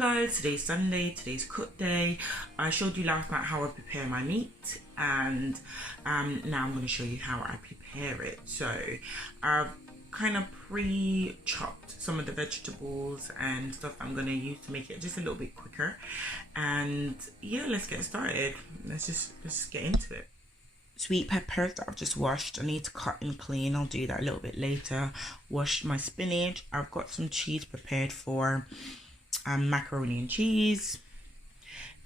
guys, today's Sunday, today's cook day. I showed you last night how I prepare my meat, and now I'm going to show you how I prepare it. So I've kind of pre-chopped some of the vegetables and stuff I'm going to use to make it just a little bit quicker. And yeah, let's get started. Let's get into it. Sweet peppers that I've just washed, I need to cut and clean. I'll do that a little bit later. Washed my spinach. I've got some cheese prepared for macaroni and cheese.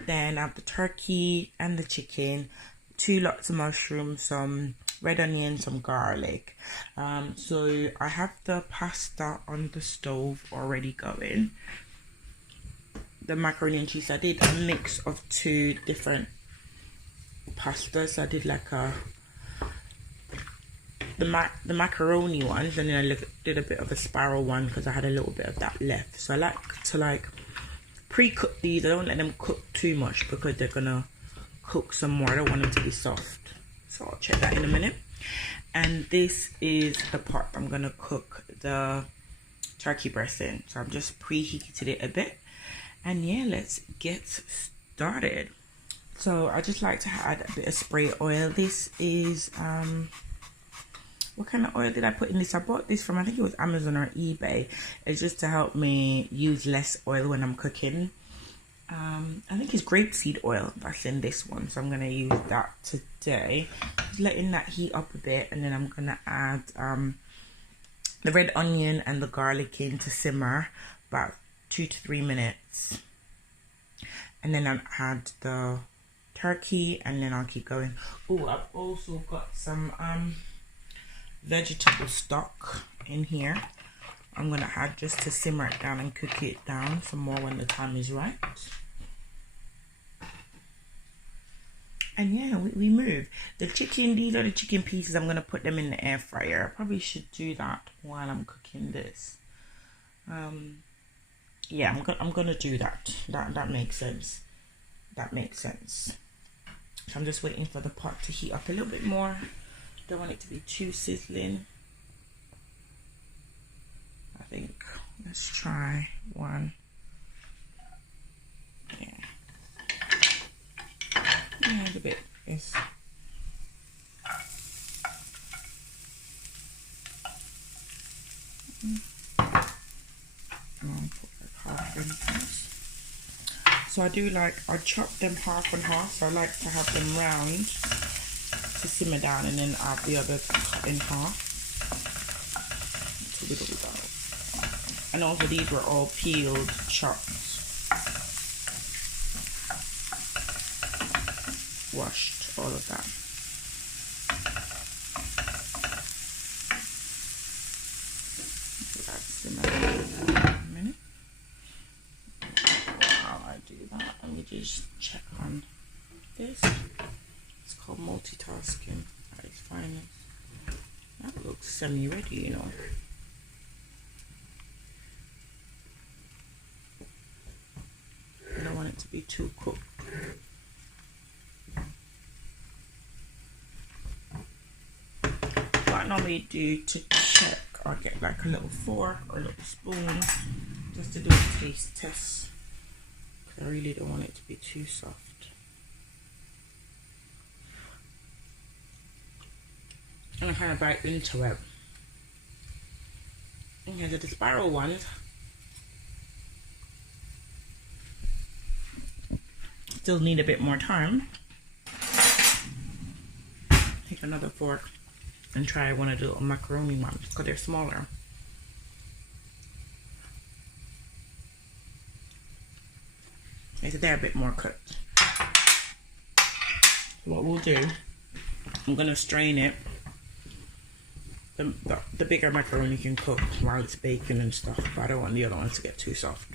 Then I have the turkey and the chicken, 2 lots of mushrooms, some red onion, some garlic. So I have the pasta on the stove already going. The macaroni and cheese, I did a mix of 2 different pastas. I did like the macaroni ones, and then I did a bit of a spiral one because I had a little bit of that left. So I like to pre-cook these. I don't let them cook too much because they're gonna cook some more. I don't want them to be soft, so I'll check that in a minute. And this is the pot I'm gonna cook the turkey breast in. So I've just preheated it a bit, and yeah, let's get started. So I just like to add a bit of spray oil. This is what kind of oil did I put in this? I bought this from, I think it was Amazon or eBay. It's just to help me use less oil when I'm cooking. I think it's grapeseed oil that's in this one, so I'm gonna use that today. Just letting that heat up a bit, and then I'm gonna add the red onion and the garlic in to simmer about 2 to 3 minutes, and then I'll add the turkey, and then I'll keep going. Oh, I've also got some vegetable stock in here. I'm gonna add just to simmer it down and cook it down some more when the time is right. And yeah, we move. The chicken, these are the chicken pieces. I'm gonna put them in the air fryer. I probably should do that while I'm cooking this. Yeah, I'm gonna do that. That makes sense. That makes sense. So I'm just waiting for the pot to heat up a little bit more. Don't want it to be too sizzling. I think let's try 1. Yeah, a bit is. So I chop them half and half. So I like to have them round to simmer down, and then add the other cut in half. To whittle it out. And also these were all peeled, chopped, washed, all of that. Let's simmer for a minute. How I do that, let me just check on this. It's called multitasking at its finest. That looks semi-ready, you know. I don't want it to be too cooked. What I normally do to check, I'll get like a little fork or a little spoon just to do a taste test. I really don't want it to be too soft. And I kind of bite into it. And here's the spiral ones. Still need a bit more time. Take another fork and try one of the little macaroni ones because they're smaller. So they're a bit more cooked. What we'll do, I'm gonna strain it. The bigger macaroni can cook while it's baking and stuff, but I don't want the other ones to get too soft.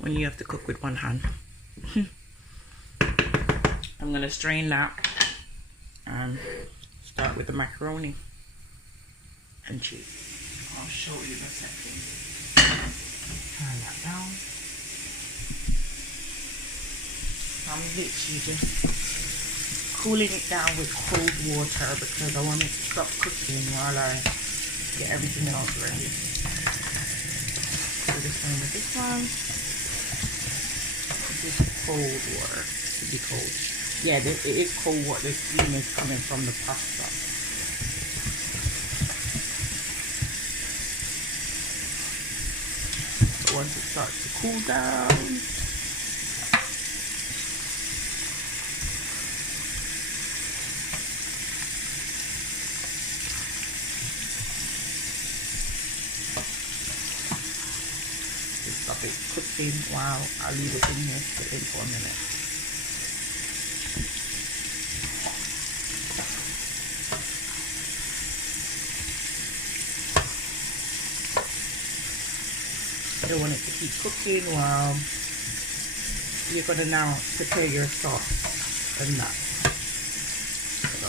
When you have to cook with one hand. I'm gonna strain that and start with the macaroni and cheese. I'll show you in a second. Turn that down. I'm literally just cooling it down with cold water because I want it to stop cooking while I get everything else ready. in with this one. Just cold water. Should be cold. Yeah, it is cold water. The steam is coming from the pasta. So once it starts to cool down, stop it cooking while I leave it in here sitting for a minute. I don't want it to keep cooking while you're gonna now prepare your sauce and that. So,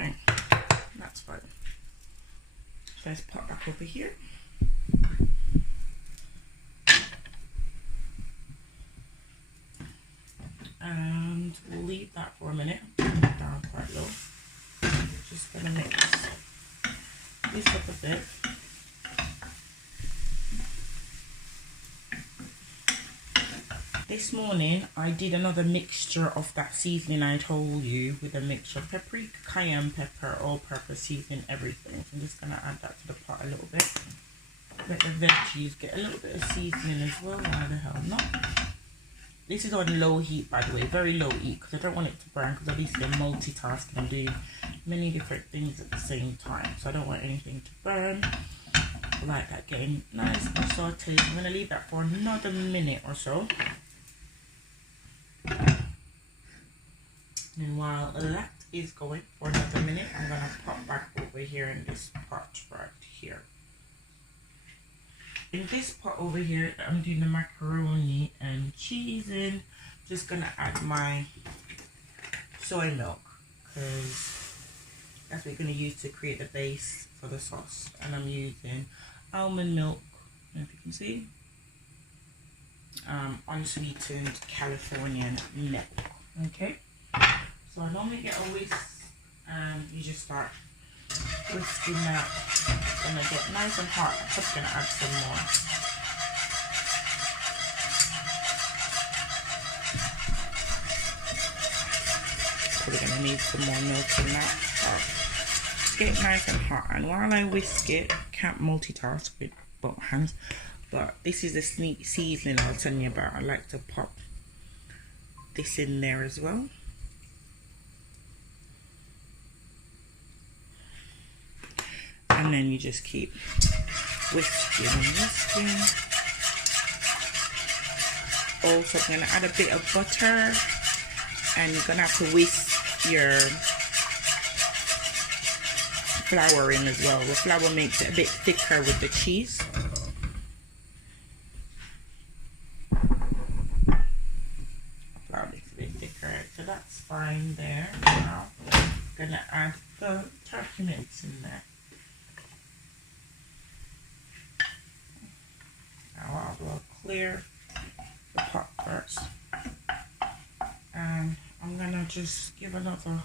right, that's fine. So let's pop back over here. And we'll leave that for a minute. Down quite low. Just gonna mix this up a bit. This morning I did another mixture of that seasoning I told you, with a mixture of paprika, cayenne pepper, all-purpose seasoning, everything. So I'm just gonna add that to the pot a little bit. Let the veggies get a little bit of seasoning as well. Why the hell not? This is on low heat, by the way, very low heat, because I don't want it to burn, because obviously I'm multitasking. I'm doing many different things at the same time, so I don't want anything to burn. I like that getting nice and sauteed. I'm going to leave that for another minute or so. And while that is going for another minute, I'm going to pop back over here in this pot right here. In this pot over here, I'm doing the macaroni and cheese in. Just gonna add my soy milk, because that's what we're gonna use to create the base for the sauce. And I'm using almond milk, if you can see, unsweetened Californian milk. Okay, so I normally get a whisk, and you just start whisking that. It's gonna get nice and hot. I'm just gonna add some more. Probably gonna need some more milk in that. It's getting nice and hot, and while I whisk it, can't multitask with both hands, but this is the sneak seasoning I was telling you about. I like to pop this in there as well. And then you just keep whisking and whisking. Also, I'm going to add a bit of butter, and you're going to have to whisk your flour in as well. The flour makes it a bit thicker with the cheese. Flour makes it a bit thicker, so that's fine there. Now, I'm going to add the turkey mix in there. Now I'll clear the pot first, and I'm gonna just give another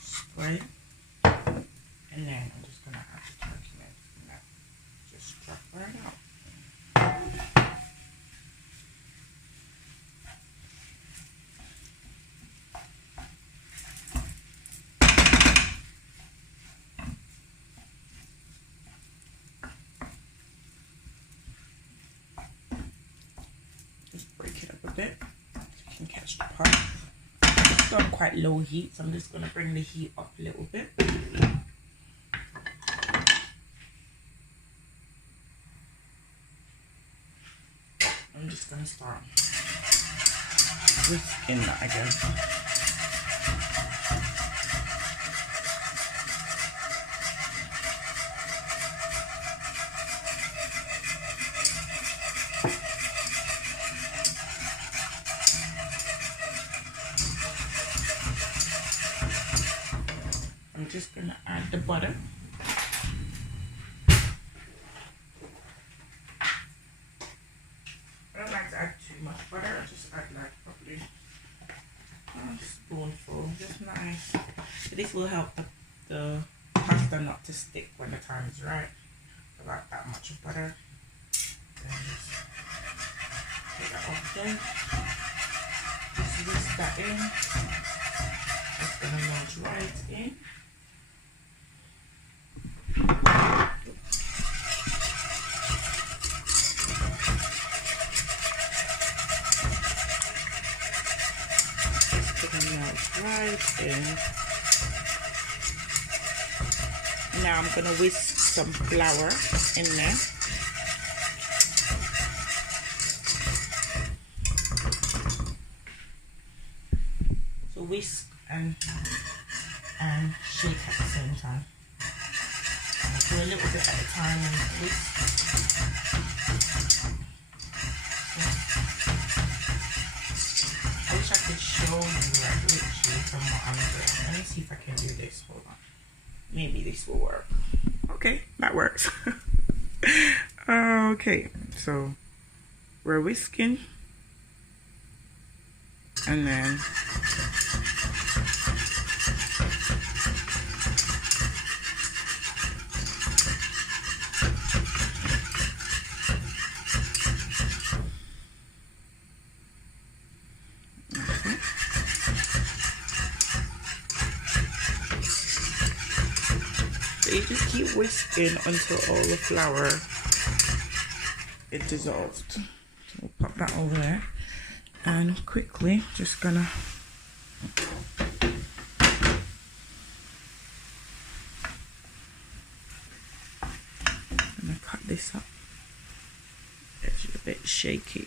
spray, and then I'm just gonna add the turkey mix and that just drop right out. Break it up a bit so you can catch the pot. It's on quite low heat, so I'm just going to bring the heat up a little bit. I'm just going to start whisking that again. I'm just going to add the butter. I don't like to add too much butter. I just add like probably a spoonful, just nice. So this will help the pasta butter not to stick when the time is right. About that much of butter. Then just take that off there. Just whisk that in. It's gonna launch right in. It's gonna melt right in. Now I'm gonna whisk some flour in there. So whisk and shake at the same time. Do a little bit at a time and whisk. I wish I could show you like literally from what I'm doing. Let me see if I can do this. Hold on. Maybe this will work. Okay, that works. Okay, so we're whisking and then you just keep whisking until all the flour is dissolved. So we'll pop that over there and quickly just gonna cut this up. It's a bit shaky.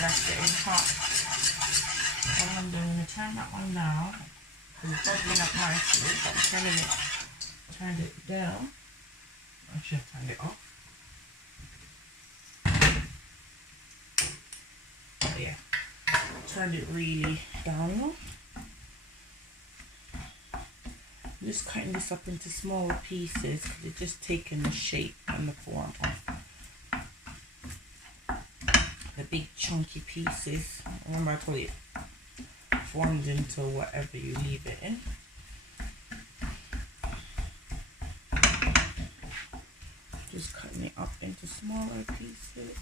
That's getting hot. What I'm doing, I'm going to turn that one down. It's bubbling up nicely. I'm turned it down. I should have turned it off. Oh yeah. Turned it really down low. I'm just cutting this up into smaller pieces because it's just taking the shape and the form of the big chunky pieces. Remember I told you, forms into whatever you leave it in. Just cutting it up into smaller pieces.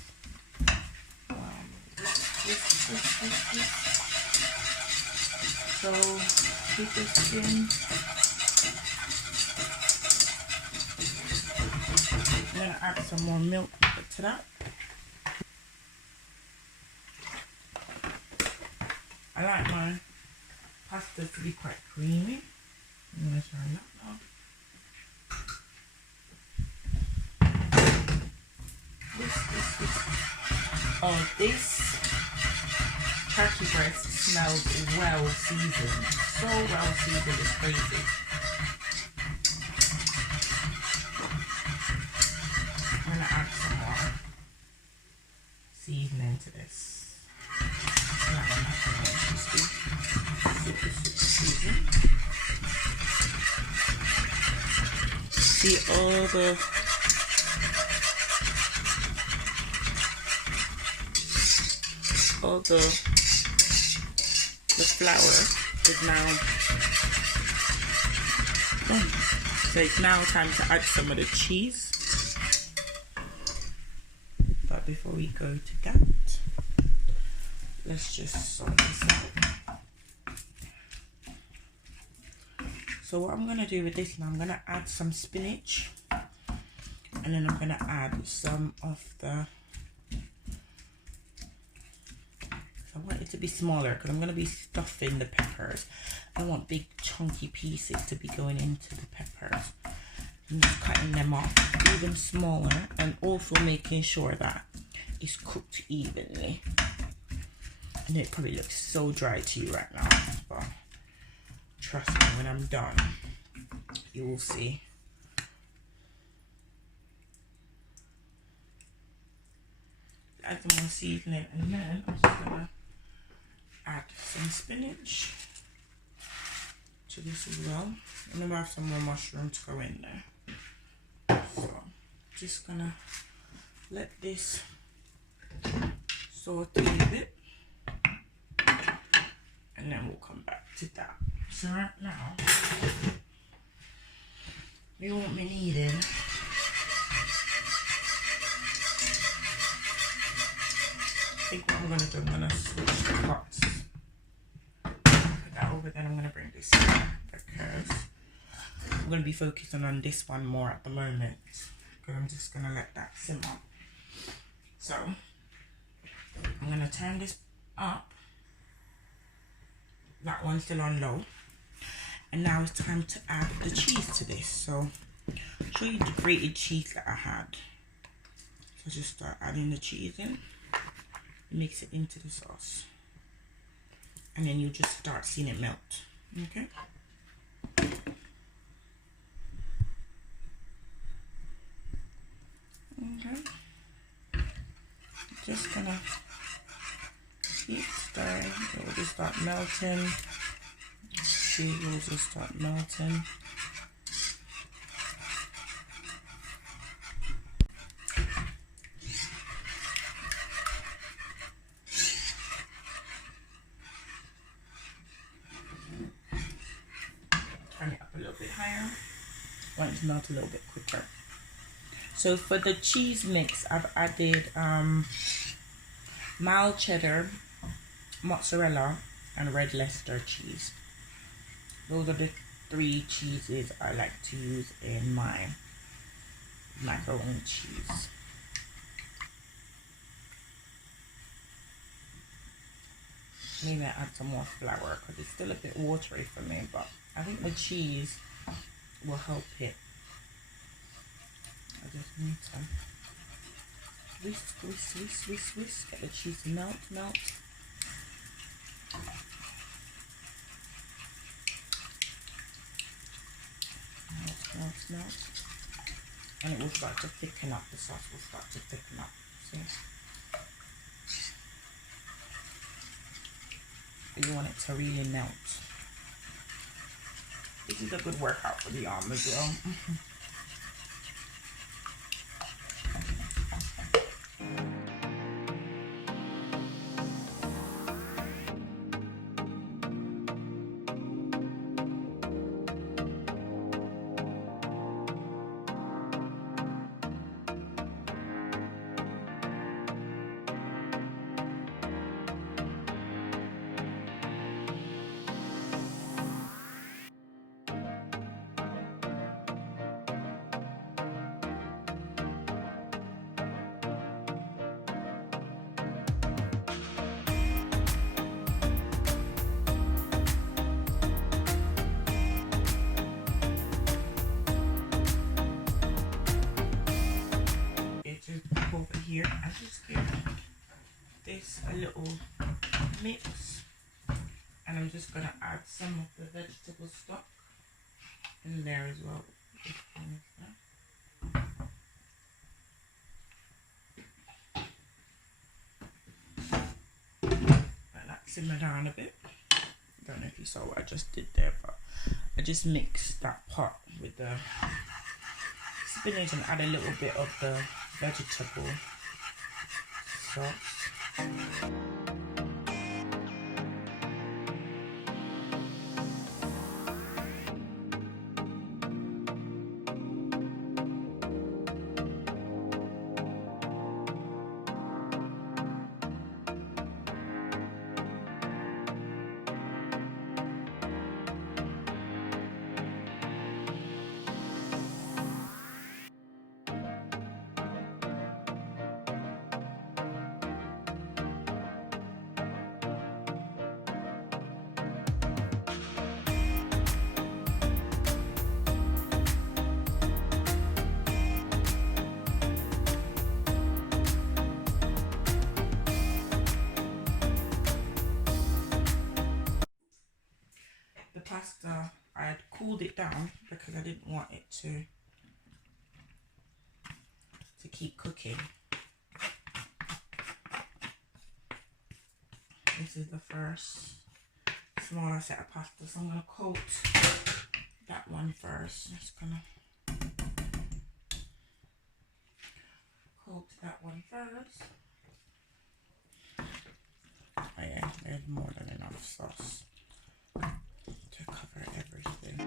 So keep this in. I'm gonna add some more milk to that. I like my pasta to be quite creamy. I'm going to turn that on. Oh, this turkey breast smells well seasoned. So well seasoned, it's crazy. I'm going to add some more seasoning to this. See all the flour is now done. So it's now time to add some of the cheese. But before we go to that, let's just sort this out. So what I'm gonna do with this now, I'm gonna add some spinach, and then I'm gonna add some of the. I want it to be smaller because I'm gonna be stuffing the peppers. I don't want big chunky pieces to be going into the peppers. I'm just cutting them off even smaller, and also making sure that it's cooked evenly. And it probably looks so dry to you right now, but trust me, when I'm done, you will see. Add some more seasoning, and then I'm just gonna add some spinach to this as well. And then I have some more mushrooms to go in there. So just gonna let this saute a bit, and then we'll come back to that. So right now, we won't be needing I think what I'm gonna do, I'm gonna switch the pots. Put that over, then I'm gonna bring this in because I'm gonna be focusing on this one more at the moment. Because I'm just gonna let that simmer. So I'm gonna turn this up. That one's still on low. And now it's time to add the cheese to this. So I'll show you the grated cheese that I had. So just start adding the cheese in. Mix it into the sauce. And then you'll just start seeing it melt. Okay? Okay. Just gonna keep stirring. It will just start melting. Cheese will just start melting. Turn it up a little bit higher. I want it to melt a little bit quicker. So for the cheese mix, I've added mild cheddar, mozzarella, and red Leicester cheese. Those are the 3 cheeses I like to use in my macaroni cheese. Maybe I add some more flour because it's still a bit watery for me, but I think the cheese will help it. I just need some whisk. Get the cheese to melt. Melt. And it will start to thicken up. The sauce will start to thicken up. See? You want it to really melt. This is a good workout for the arm as well. Over here, I just give this a little mix, and I'm just gonna add some of the vegetable stock in there as well. Let that simmer down a bit. I don't know if you saw what I just did there, but I just mixed that pot with the spinach and add a little bit of the vegetable sauce. Pasta, I had cooled it down because I didn't want it to keep cooking. This is the first smaller set of pasta, so I'm gonna coat that one first. Just gonna that one first. Oh yeah, there's more than enough sauce to cover everything.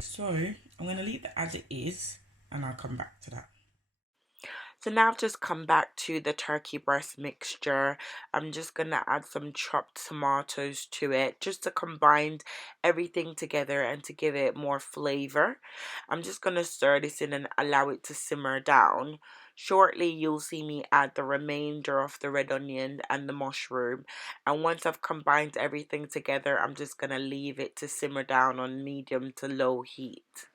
So I'm going to leave it as it is and I'll come back to that. So now I've just come back to the turkey breast mixture. I'm just going to add some chopped tomatoes to it just to combine everything together and to give it more flavor. I'm just going to stir this in and allow it to simmer down. Shortly you'll see me add the remainder of the red onion and the mushroom, and once I've combined everything together I'm just going to leave it to simmer down on medium to low heat.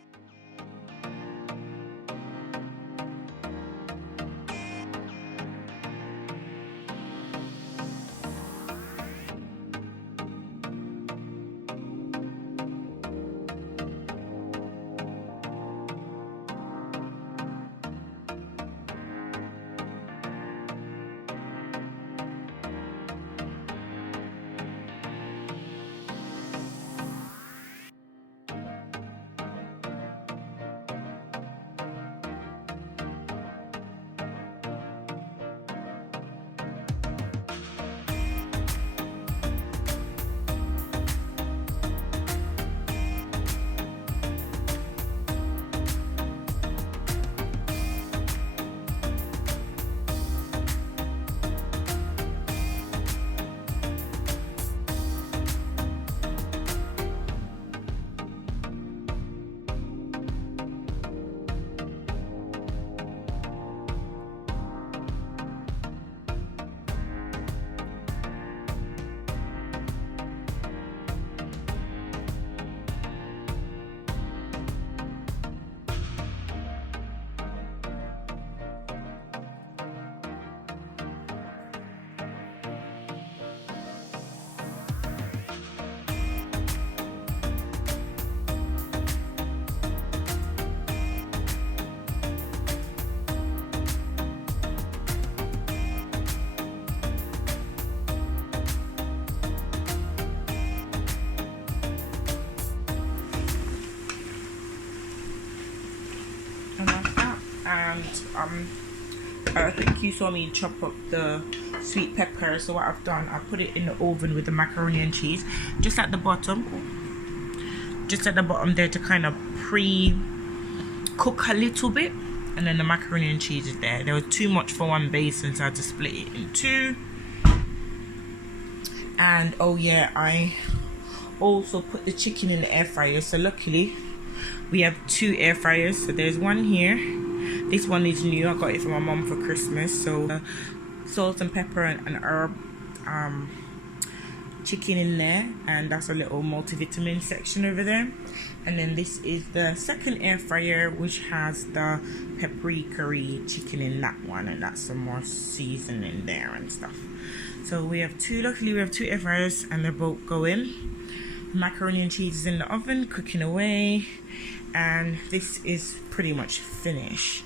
And I think you saw me chop up the sweet pepper, so what I've done, I put it in the oven with the macaroni and cheese just at the bottom there to kind of pre-cook a little bit, and then the macaroni and cheese is there. There was too much for one basin, so I had to split it in two. And oh yeah, I also put the chicken in the air fryer, so luckily we have two air fryers. So there's one here. This one is new. I got it from my mom for Christmas. So salt and pepper and herb chicken in there, and that's a little multivitamin section over there. And then this is the second air fryer, which has the peppery curry chicken in that one, and that's some more seasoning there and stuff. So we have two, luckily we have two air fryers and they're both going. Macaroni and cheese is in the oven cooking away, and this is pretty much finished.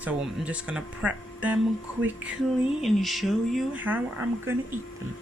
So I'm just gonna prep them quickly and show you how I'm gonna eat them.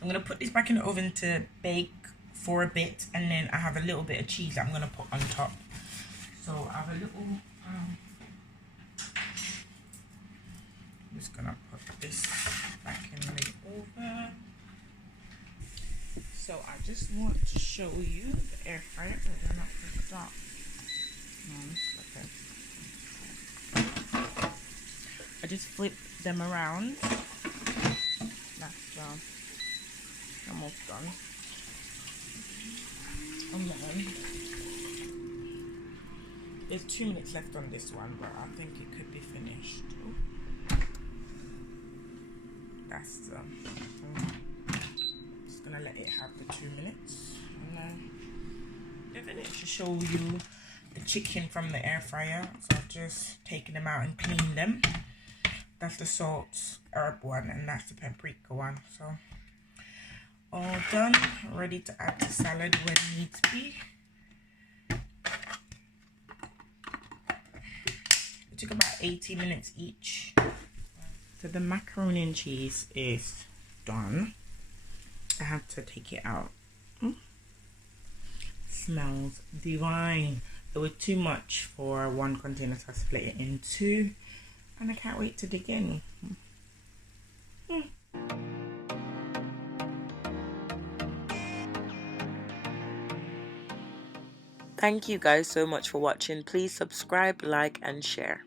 I'm going to put this back in the oven to bake for a bit, and then I have a little bit of cheese that I'm going to put on top. So I have a little, I'm just going to put this back in the oven. So I just want to show you the air fryer, so they're not cooked up. Okay. I just flip them around. That's almost done. And then there's 2 minutes left on this one, but I think it could be finished. That's just gonna let it have the 2 minutes, and then they're finished. To show you the chicken from the air fryer, so I've just taken them out and cleaned them. That's the salt herb one, and that's the paprika one. So all done, ready to add to salad when needs be. It took about 80 minutes each. So the macaroni and cheese is done. I have to take it out. Smells divine. It was too much for one container, so I split it in two, and I can't wait to dig in. Thank you guys so much for watching. Please subscribe, like, and share.